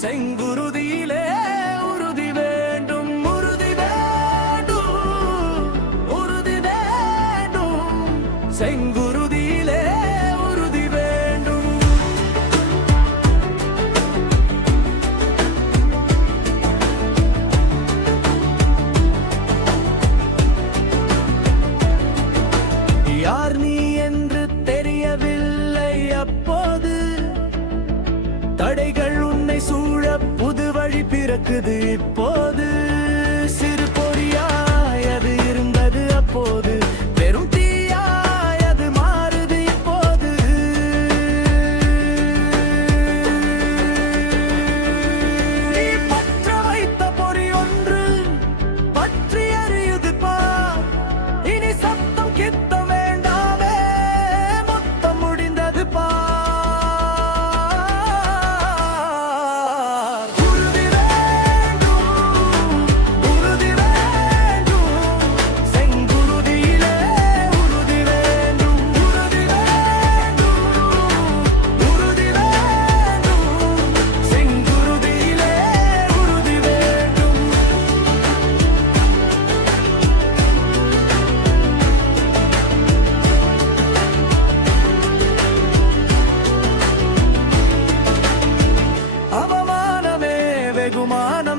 செங்குருதியிலே உறுதி வேண்டும், உறுதி வேண்டும், உறுதி வேண்டும், செங்குருதியிலே உறுதி வேண்டும். யார் நீ என்று தெரியவில்லை அப்போது, தடைகள் உன்னை சூழ புது வழி பிறக்குது இப்போது. சிறு பொறியாய் அது இருந்தது அப்போது, பெரும் தீயாய் அது மாறுது இப்போது. நீ பற்ற வைத்த பொறி ஒன்று பற்றி எரியுது பார், இனி சத்தம் கித்தம் வேண்டாமே, மொத்தம் முடிந்தது பார். அவமானமே வெகுமான